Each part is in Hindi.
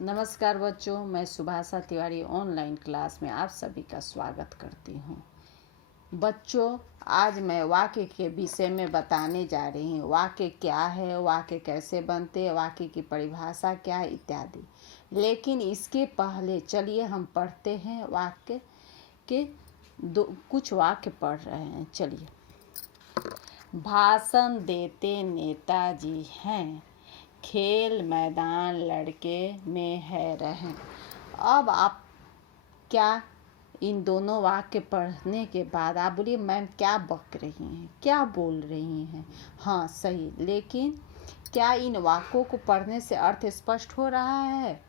नमस्कार बच्चों, मैं सुभाषा तिवारी ऑनलाइन क्लास में आप सभी का स्वागत करती हूँ। बच्चों, आज मैं वाक्य के विषय में बताने जा रही हूँ। वाक्य क्या है, वाक्य कैसे बनते हैं, वाक्य की परिभाषा क्या है इत्यादि। लेकिन इसके पहले चलिए हम पढ़ते हैं वाक्य के कुछ वाक्य पढ़ रहे हैं। चलिए। भाषण देते नेताजी हैं, खेल मैदान लड़के में है रहें। अब आप क्या इन दोनों वाक्य पढ़ने के बाद आप बोलिए मैम क्या बक रही हैं, क्या बोल रही हैं। हाँ सही, लेकिन क्या इन वाक्यों को पढ़ने से अर्थ स्पष्ट हो रहा है?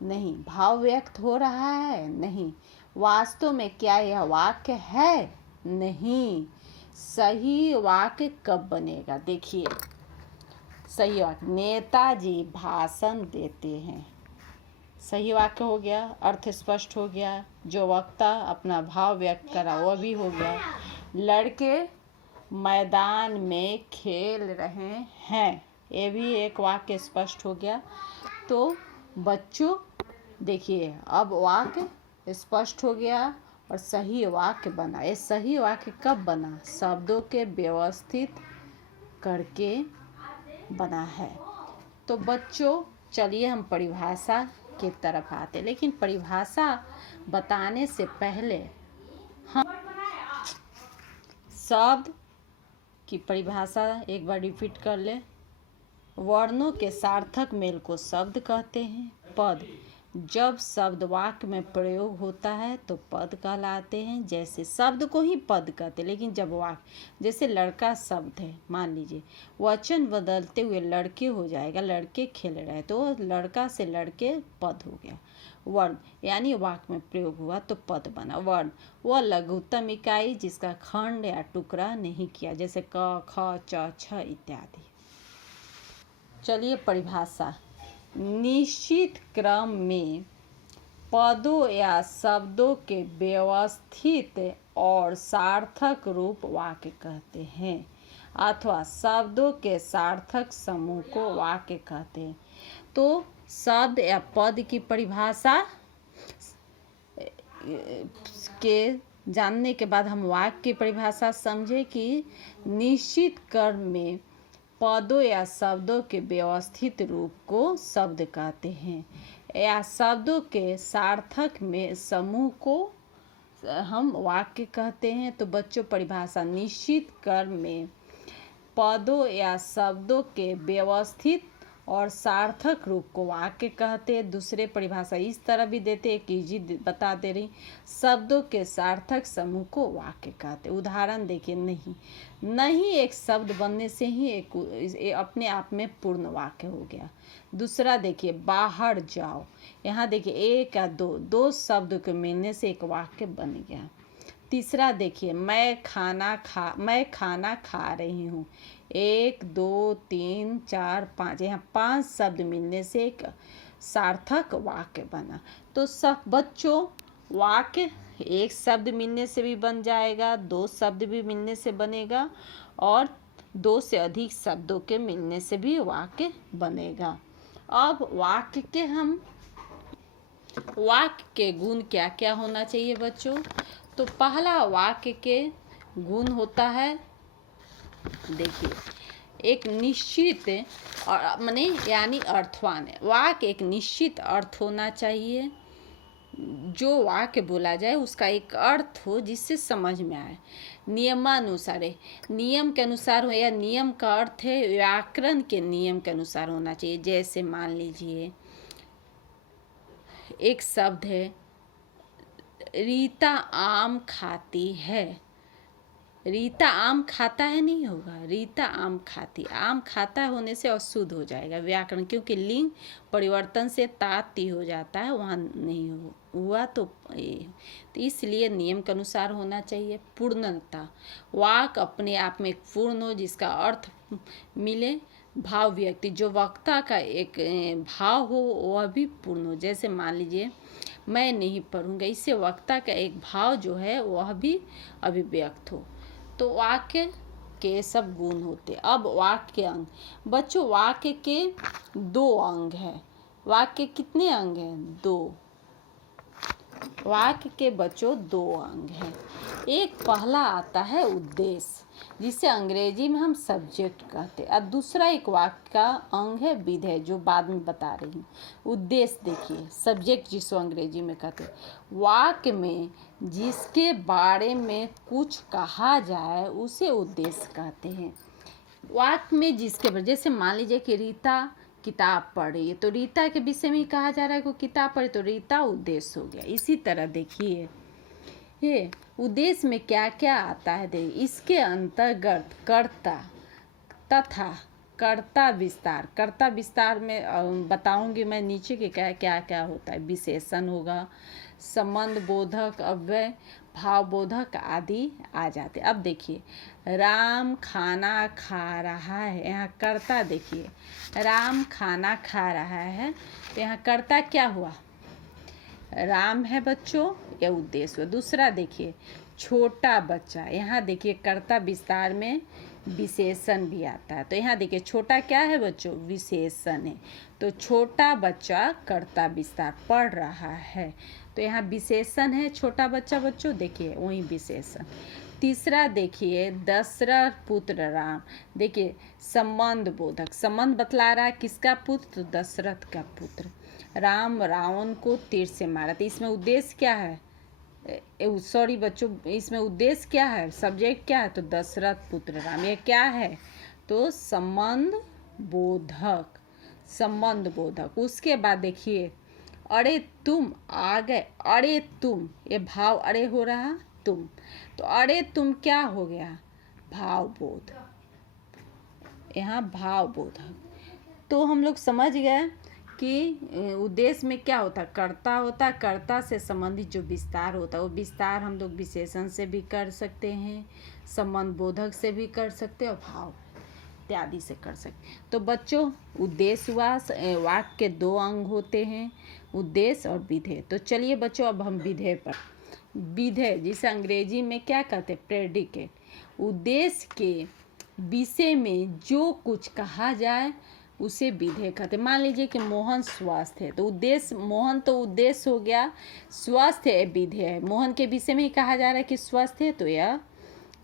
नहीं। भाव व्यक्त हो रहा है? नहीं। वास्तव में क्या यह वाक्य है? नहीं। सही वाक्य कब बनेगा? देखिए, सही वाक्य, नेताजी भाषण देते हैं। सही वाक्य हो गया, अर्थ स्पष्ट हो गया, जो वक्ता अपना भाव व्यक्त करा वह भी हो गया। लड़के मैदान में खेल रहे हैं, ये भी एक वाक्य स्पष्ट हो गया। तो बच्चों देखिए, अब वाक्य स्पष्ट हो गया और सही वाक्य बना। ये सही वाक्य कब बना? शब्दों के व्यवस्थित करके बना है। तो बच्चों चलिए हम परिभाषा की तरफ आते, लेकिन परिभाषा बताने से पहले हम शब्द की परिभाषा एक बार रिपीट कर ले। वर्णों के सार्थक मेल को शब्द कहते हैं। पद, जब शब्द वाक्य में प्रयोग होता है तो पद कहलाते हैं। जैसे शब्द को ही पद कहते हैं, लेकिन जब वाक्य, जैसे लड़का शब्द है, मान लीजिए वचन बदलते हुए लड़के हो जाएगा, लड़के खेल रहे हैं, तो लड़का से लड़के पद हो गया। वर्ण यानी वाक्य में प्रयोग हुआ तो पद बना। वर्ण वह लघुत्तम इकाई जिसका खंड या टुकड़ा नहीं किया, जैसे क, ख, च, छ इत्यादि। चलिए परिभाषा। निश्चित क्रम में पदों या शब्दों के व्यवस्थित और सार्थक रूप वाक्य कहते हैं, अथवा शब्दों के सार्थक समूह को वाक्य कहते हैं। तो शब्द या पद की परिभाषा के जानने के बाद हम वाक्य की परिभाषा समझे कि निश्चित क्रम में पदों या शब्दों के व्यवस्थित रूप को शब्द कहते हैं, या शब्दों के सार्थक में समूह को हम वाक्य कहते हैं। तो बच्चों परिभाषा, निश्चित क्रम में पदों या शब्दों के व्यवस्थित और सार्थक रूप को वाक्य कहते हैं। दूसरे परिभाषा इस तरह भी देते, एक इजी बता दे रही, शब्दों के सार्थक समूह को वाक्य कहते। उदाहरण देखिए, नहीं एक शब्द बनने से ही एक अपने आप में पूर्ण वाक्य हो गया। दूसरा देखिए, बाहर जाओ, यहाँ देखिए एक या दो शब्द के मिलने से एक वाक्य बन गया। तीसरा देखिए, मैं खाना खा रही हूँ, 1 2 3 4 5, यहाँ 5 शब्द मिलने से एक सार्थक वाक्य बना। तो सब बच्चों वाक्य एक शब्द मिलने से भी बन जाएगा, 2 शब्द भी मिलने से बनेगा, और 2 से अधिक शब्दों के मिलने से भी वाक्य बनेगा। अब वाक्य के गुण क्या क्या होना चाहिए बच्चों? तो पहला वाक्य के गुण होता है, देखिए, एक निश्चित और माने यानी अर्थवान है। वाक्य एक निश्चित अर्थ होना चाहिए। जो वाक्य बोला जाए उसका एक अर्थ हो जिससे समझ में आए, नियमानुसार है, नियम के अनुसार हो, या नियम का अर्थ है व्याकरण के नियम के अनुसार होना चाहिए। जैसे मान लीजिए एक शब्द है, रीता आम खाती है। रीता आम खाता है नहीं होगा, रीता आम खाती, आम खाता होने से अशुद्ध हो जाएगा व्याकरण, क्योंकि लिंग परिवर्तन से ताती हो जाता है, वहाँ नहीं हुआ तो इसलिए नियम के अनुसार होना चाहिए। पूर्णता, वाक्य अपने आप में एक पूर्ण हो जिसका अर्थ मिले। भाव व्यक्ति, जो वक्ता का एक भाव हो वह भी पूर्ण हो। जैसे मान लीजिए मैं नहीं पढ़ूंगा, इससे वक्ता का एक भाव जो है वह भी अभिव्यक्त हो। तो वाक्य के सब गुण होते। अब वाक्य के अंग, बच्चों वाक्य के 2 अंग हैं। वाक्य के कितने अंग हैं? 2। वाक्य के बच्चों 2 अंग हैं। एक पहला आता है उद्देश्य, जिसे अंग्रेजी में हम सब्जेक्ट कहते हैं, और दूसरा एक वाक्य का अंग है विधेय, जो बाद में बता रही हूँ। उद्देश्य देखिए, सब्जेक्ट जिसको अंग्रेजी में कहते हैं। वाक्य में जिसके बारे में कुछ कहा जाए उसे उद्देश्य कहते हैं। वाक्य में जिसके बारे, जैसे मान लीजिए कि रीता किताब पढ़ रही है, तो रीता के विषय में कहा जा रहा है कि किताब पढ़े, तो रीता उद्देश्य हो गया। इसी तरह देखिए ये उद्देश्य में क्या क्या आता है। देखिए इसके अंतर्गत कर्ता तथा कर्ता विस्तार में बताऊंगी मैं नीचे के क्या क्या क्या होता है। विशेषण होगा, संबंध बोधक, अव्यय, भाव बोधक आदि आ जाते। अब देखिए राम खाना खा रहा है, यहाँ कर्ता देखिए राम खाना खा रहा है, तो यहाँ कर्ता क्या हुआ? राम है बच्चों, यह उद्देश्य। दूसरा देखिए छोटा बच्चा, यहाँ देखिए कर्ता विस्तार में विशेषण भी आता है, तो यहाँ देखिए छोटा क्या है बच्चों? विशेषण है। तो छोटा बच्चा कर्ता विस्तार पढ़ रहा है, तो यहाँ विशेषण है छोटा बच्चा बच्चों, देखिए वही विशेषण। तीसरा देखिए दशरथ पुत्र राम, देखिए संबंध बोधक, संबंध बतला रहा है किसका पुत्र? तो दशरथ का पुत्र। राम रावण को तीर से मारा, तो इसमें उद्देश्य क्या है? सॉरी बच्चों, इसमें उद्देश्य क्या है? सब्जेक्ट क्या है? तो दशरथ पुत्र राम। ये क्या है? तो संबंध बोधक, संबंध बोधक। उसके बाद देखिए अरे तुम आ गए, अरे तुम, ये भाव अरे हो रहा तुम, तो अरे तुम क्या हो गया? भाव बोध, यहाँ भाव बोधक। तो हम लोग समझ गए कि उद्देश्य में क्या होता है? कर्ता होता है, कर्ता से संबंधित जो विस्तार होता है वो विस्तार हम लोग विशेषण से भी कर सकते हैं, संबंध बोधक से भी कर सकते हैं, और भाव इत्यादि से कर सकते हैं। तो बच्चों उद्देश्य वाक्य के 2 अंग होते हैं, उद्देश्य और विधेय। तो चलिए बच्चों अब हम विधेय पर। विधेय जिसे अंग्रेजी में क्या कहते हैं? प्रेडिकेट। उद्देश्य के विषय में जो कुछ कहा जाए उसे विधेय कहते। मान लीजिए कि मोहन स्वस्थ है, तो उद्देश्य, मोहन तो उद्देश्य हो गया, स्वस्थ है विधेय है। मोहन के विषय में ही कहा जा रहा है कि स्वस्थ है, तो यह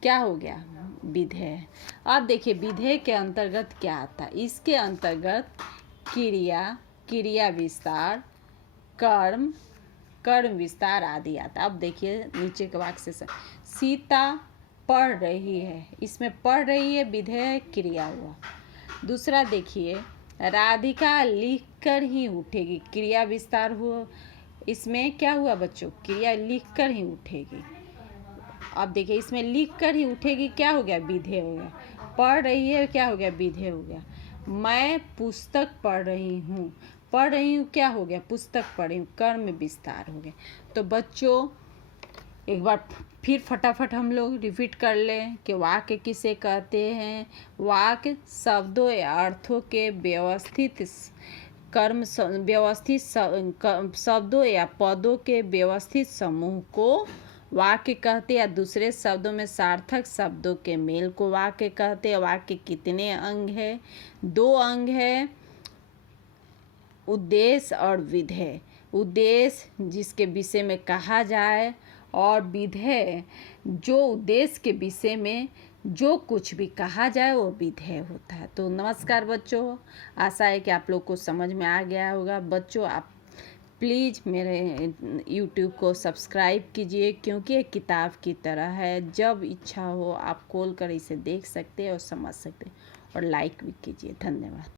क्या हो गया? विधेय। अब देखिए विधेय के अंतर्गत क्या आता है? इसके अंतर्गत क्रिया, क्रिया विस्तार, कर्म, कर्म विस्तार आदि आता। अब देखिए नीचे के वाक्य से, सीता पढ़ रही है, इसमें पढ़ रही है विधेय क्रिया हुआ। दूसरा देखिए राधिका लिख कर ही उठेगी, क्रिया विस्तार हुआ, इसमें क्या हुआ बच्चों? क्रिया लिख कर ही उठेगी। अब देखिए इसमें लिख कर ही उठेगी क्या हो गया? विधेय हो गया। पढ़ रही है क्या हो गया? विधेय हो गया। मैं पुस्तक पढ़ रही हूँ, पढ़ रही हूँ क्या हो गया? पुस्तक पढ़ रही हूँ, कर्म विस्तार हो गया। तो बच्चों एक बार फिर फटाफट हम लोग रिपीट कर लें कि वाक्य किसे कहते हैं। वाक्य शब्दों या अर्थों के व्यवस्थित शब्दों या पदों के व्यवस्थित समूह को वाक्य कहते हैं, या दूसरे शब्दों में सार्थक शब्दों के मेल को वाक्य कहते हैं। वाक्य कितने अंग है? 2 अंग है, उद्देश्य और विधेय। उद्देश्य जिसके विषय में कहा जाए, और विधेय जो उद्देश्य के विषय में जो कुछ भी कहा जाए वो विधेय होता है। तो नमस्कार बच्चों, आशा है कि आप लोग को समझ में आ गया होगा। बच्चों आप प्लीज़ मेरे YouTube को सब्सक्राइब कीजिए, क्योंकि ये किताब की तरह है, जब इच्छा हो आप खोल कर इसे देख सकते हैं और समझ सकते हैं, और लाइक भी कीजिए। धन्यवाद।